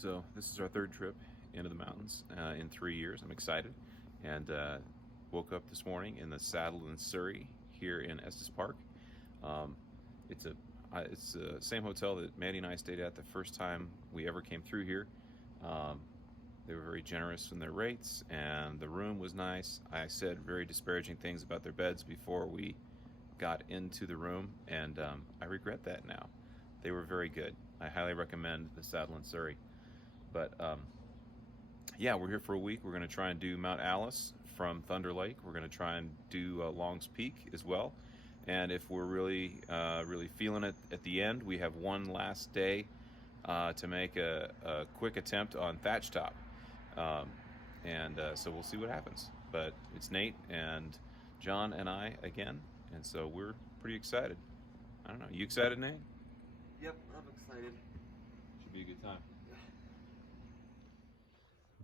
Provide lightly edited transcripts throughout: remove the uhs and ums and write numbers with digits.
So this is our third trip into the mountains in 3 years. I'm excited, and woke up this morning in the saddle in Surrey here in Estes Park. It's the same hotel that Mandy and I stayed at the first time we ever came through here. They were very generous in their rates, and the room was nice. I said very disparaging things about their beds before we got into the room, and I regret that now. They were very good. I highly recommend the saddle in Surrey. But yeah, we're here for a week. We're going to try and do Mount Alice from Thunder Lake. We're going to try and do Longs Peak as well. And if we're really feeling it at the end, we have one last day to make a quick attempt on Thatch Top. So we'll see what happens. But it's Nate and John and I again, and so we're pretty excited. I don't know. You excited, Nate? Yep, I'm excited. Should be a good time.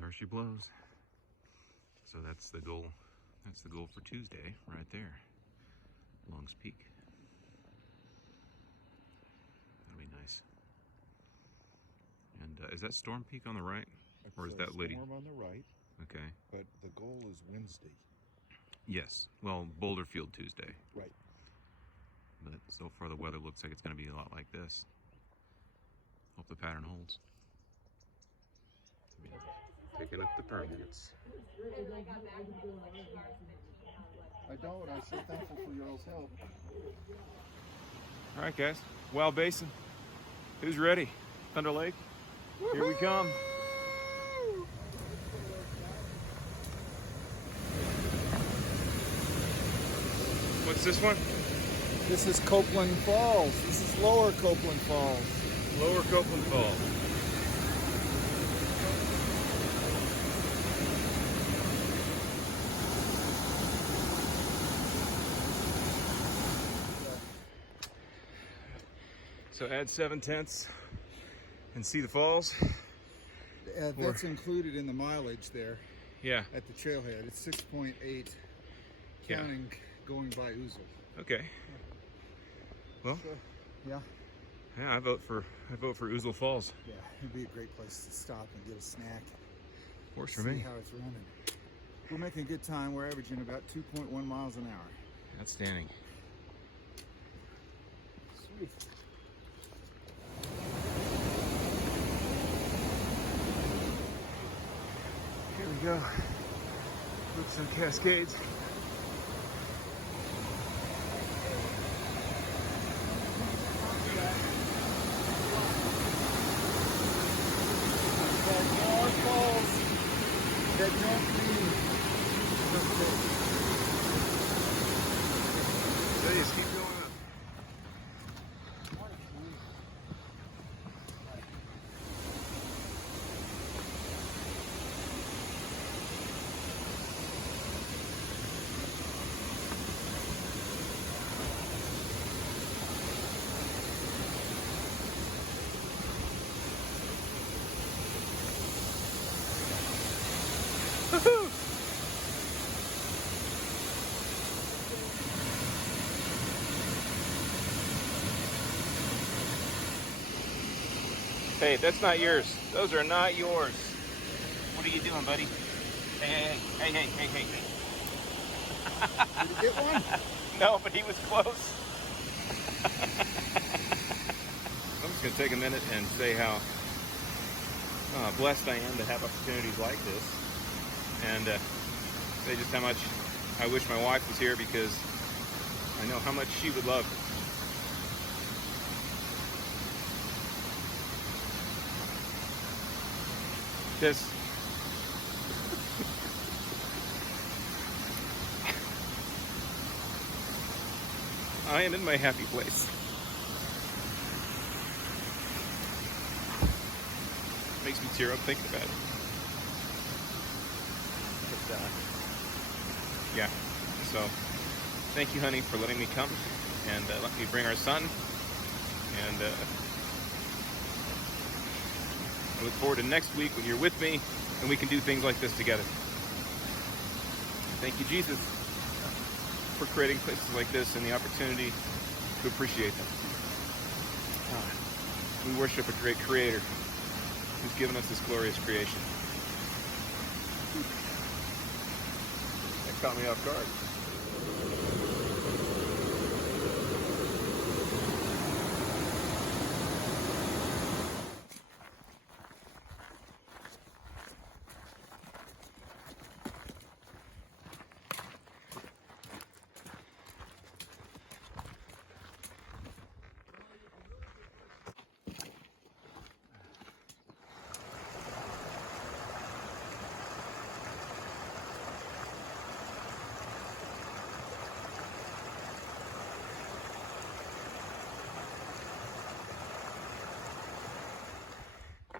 There she blows. So that's the goal. That's the goal for Tuesday, right there. Longs Peak. That'll be nice. And is that Storm Peak on the right, or is that Liddy? Storm on the right. Okay. But the goal is Wednesday. Yes. Well, Boulderfield Tuesday. Right. But so far the weather looks like it's going to be a lot like this. Hope the pattern holds. Picking up the permits. I don't. I'm so thankful for your all's help. All right, guys. Wild Basin. Who's ready? Thunder Lake. Here we come. What's this one? This is Copeland Falls. This is Lower Copeland Falls. Lower Copeland Falls. So add 7/10 and see the falls. That's included in the mileage there. Yeah. At the trailhead, it's 6.8, counting going by Ouzel. Okay. Well. So, yeah. Yeah, I vote for Ouzel Falls. Yeah, it'd be a great place to stop and get a snack. Works for see me. How it's running. We're making a good time. We're averaging about 2.1 miles an hour. Outstanding. Sweet. Here we go. Look, some cascades. More falls that don't leave. They just keep going up. Hey, that's not yours. Those are not yours. What are you doing, buddy? Hey. Did you get one? No, but he was close. I'm just going to take a minute and say how blessed I am to have opportunities like this. And say just how much I wish my wife was here, because I know how much she would love this. I am in my happy place. Makes me tear up thinking about it. But, yeah. So, thank you, honey, for letting me come and let me bring our son. And I look forward to next week when you're with me and we can do things like this together. Thank you, Jesus, for creating places like this and the opportunity to appreciate them. We worship a great creator. who's given us this glorious creation. That caught me off guard.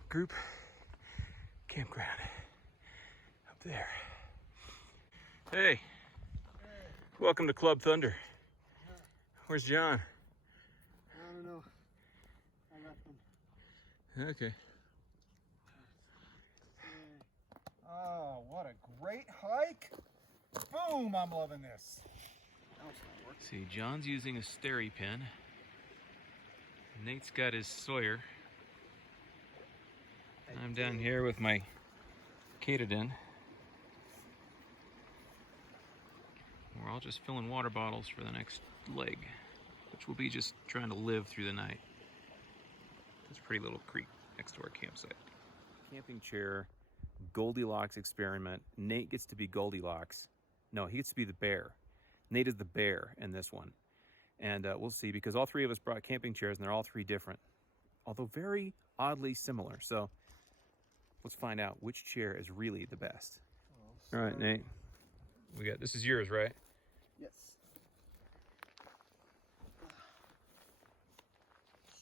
Group campground up there. Hey, welcome to Club Thunder. Where's John? I don't know. I left them. Okay. Oh, what a great hike. Boom, I'm loving this. See, John's using a steri pin. Nate's got his Sawyer. I'm down here with my Katadyn. We're all just filling water bottles for the next leg, which will be just trying to live through the night. There's a pretty little creek next to our campsite. Camping chair, Goldilocks experiment. Nate gets to be Goldilocks. No, he gets to be the bear. Nate is the bear in this one. And we'll see, because all three of us brought camping chairs and they're all three different, although very oddly similar. So let's find out which chair is really the best. All right, Nate. This is yours, right? Yes.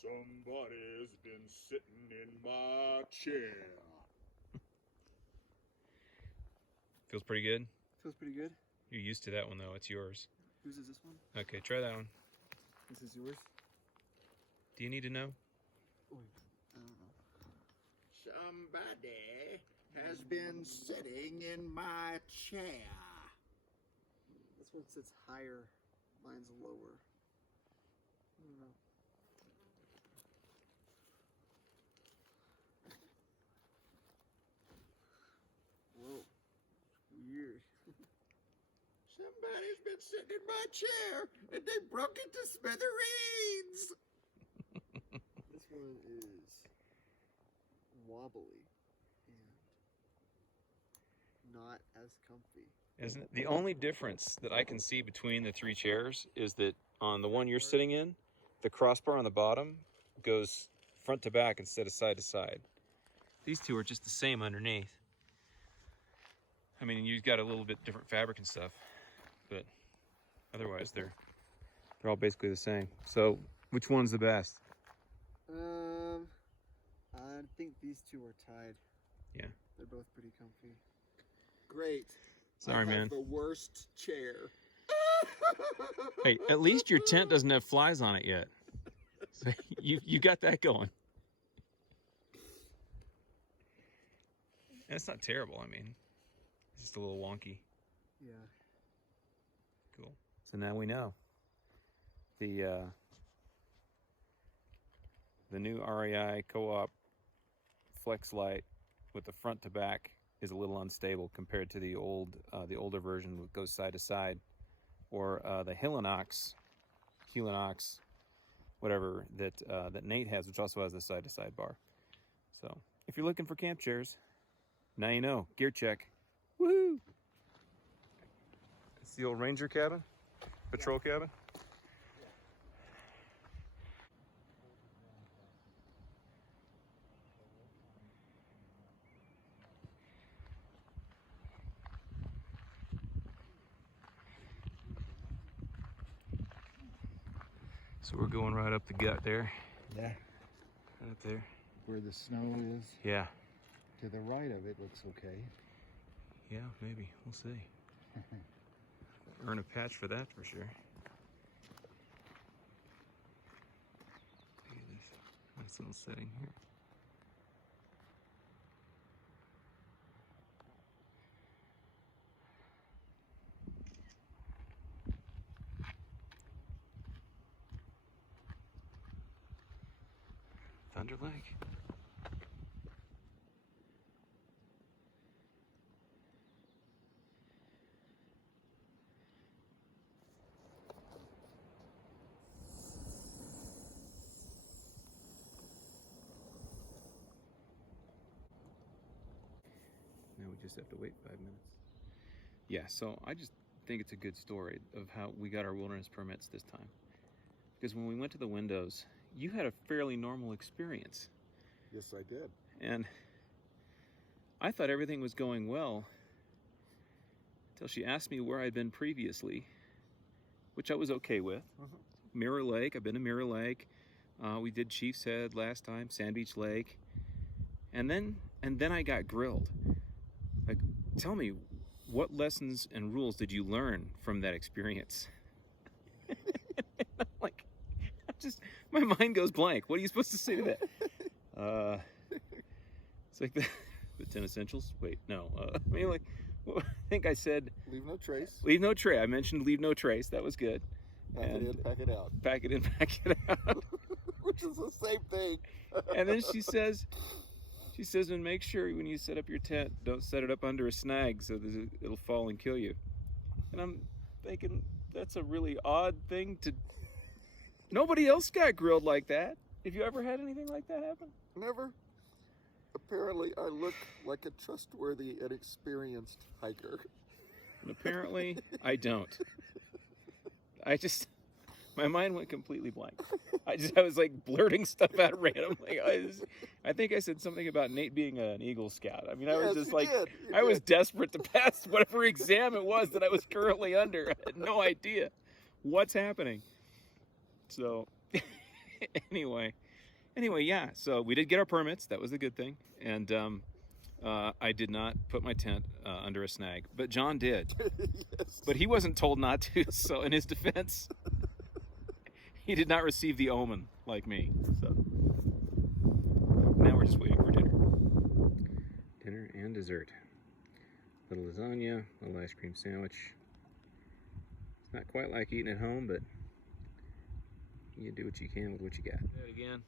Somebody's been sitting in my chair. Feels pretty good? Feels pretty good. You're used to that one, though. It's yours. Whose is this one? Okay, try that one. This is yours? Do you need to know? I don't know. Somebody has been sitting in my chair. This one sits higher. Mine's lower. I don't know. Whoa. Weird. Somebody's been sitting in my chair and they broke it to smithereens. This one is wobbly and not as comfy. Isn't it? The only difference that I can see between the three chairs is that on the one you're sitting in, the crossbar on the bottom goes front to back instead of side to side. These two are just the same underneath. I mean, you've got a little bit different fabric and stuff, but otherwise they're all basically the same. So, which one's the best? I think these two are tied. Yeah. They're both pretty comfy. Great. Sorry, man. The worst chair. Hey, at least your tent doesn't have flies on it yet. So you got that going. That's not terrible. I mean, it's just a little wonky. Yeah. Cool. So now we know. The new REI Co-op Flex Light with the front to back is a little unstable compared to the older version that goes side to side, or the Helinox, whatever that Nate has, which also has the side to side bar. So if you're looking for camp chairs, now you know. Gear check. Woohoo! It's the old Ranger cabin, patrol cabin. So we're going right up the gut there. Yeah. Right up there. Where the snow is. Yeah. To the right of it looks okay. Yeah, maybe. We'll see. Earn a patch for that for sure. Look at this nice little setting here. Thunder Lake. we just have to wait 5 minutes. Yeah, so I just think it's a good story of how we got our wilderness permits this time. Because when we went to the windows, you had a fairly normal experience. Yes, I did. And I thought everything was going well until she asked me where I'd been previously, which I was okay with. Mirror Lake, I've been to Mirror Lake. We did Chief's Head last time, Sand Beach Lake. And then I got grilled. Like, tell me, what lessons and rules did you learn from that experience? Like, my mind goes blank. What are you supposed to say to that? It's like the 10 essentials. Wait, no. I mean, like, well, I think I said Leave no trace. leave no trace. I mentioned leave no trace. That was good. Pack it in, pack it out. Pack it in, pack it out. Which is the same thing. And then she says, and make sure when you set up your tent, don't set it up under a snag so that it'll fall and kill you. And I'm thinking, that's a really odd thing to... Nobody else got grilled like that. Have you ever had anything like that happen? Never. Apparently, I look like a trustworthy and experienced hiker. And apparently, I don't. My mind went completely blank. I was like blurting stuff out randomly. I think I said something about Nate being an Eagle Scout. I mean, I was just like, I was desperate to pass whatever exam it was that I was currently under. I had no idea what's happening. So, anyway, yeah. So we did get our permits. That was a good thing. And I did not put my tent under a snag, but John did. Yes. But he wasn't told not to. So, in his defense, he did not receive the omen like me. So now we're just waiting for dinner. Dinner and dessert. Little lasagna, little ice cream sandwich. It's not quite like eating at home, but you do what you can with what you got. Do it again.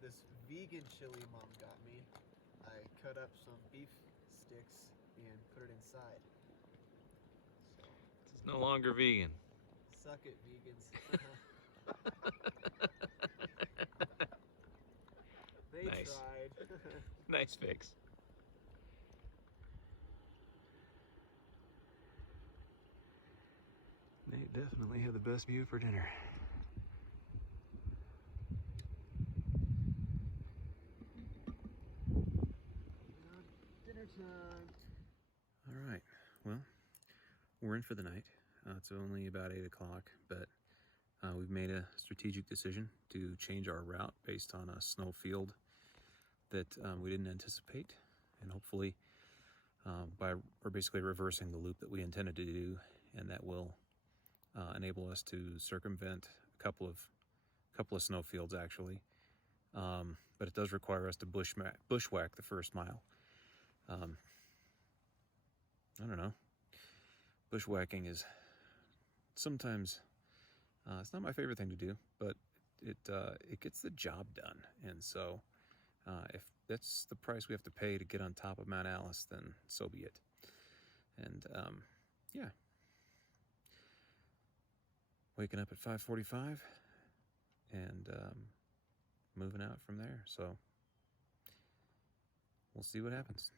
This vegan chili mom got me. I cut up some beef sticks and put it inside. So, It's no longer vegan. suck it, vegans. They Nice. tried. Nice fix. Nate definitely had the best view for dinner. Dinner time. All right. Well, we're in for the night. It's only about 8 o'clock, but we've made a strategic decision to change our route based on a snow field that we didn't anticipate, and hopefully we're basically reversing the loop that we intended to do, and that will enable us to circumvent a couple of snow fields actually, but it does require us to bushwhack the first mile. I don't know. Bushwhacking is sometimes it's not my favorite thing to do, but it gets the job done, and so if that's the price we have to pay to get on top of Mount Alice, then so be it. And yeah, waking up at 5:45 and moving out from there. So we'll see what happens.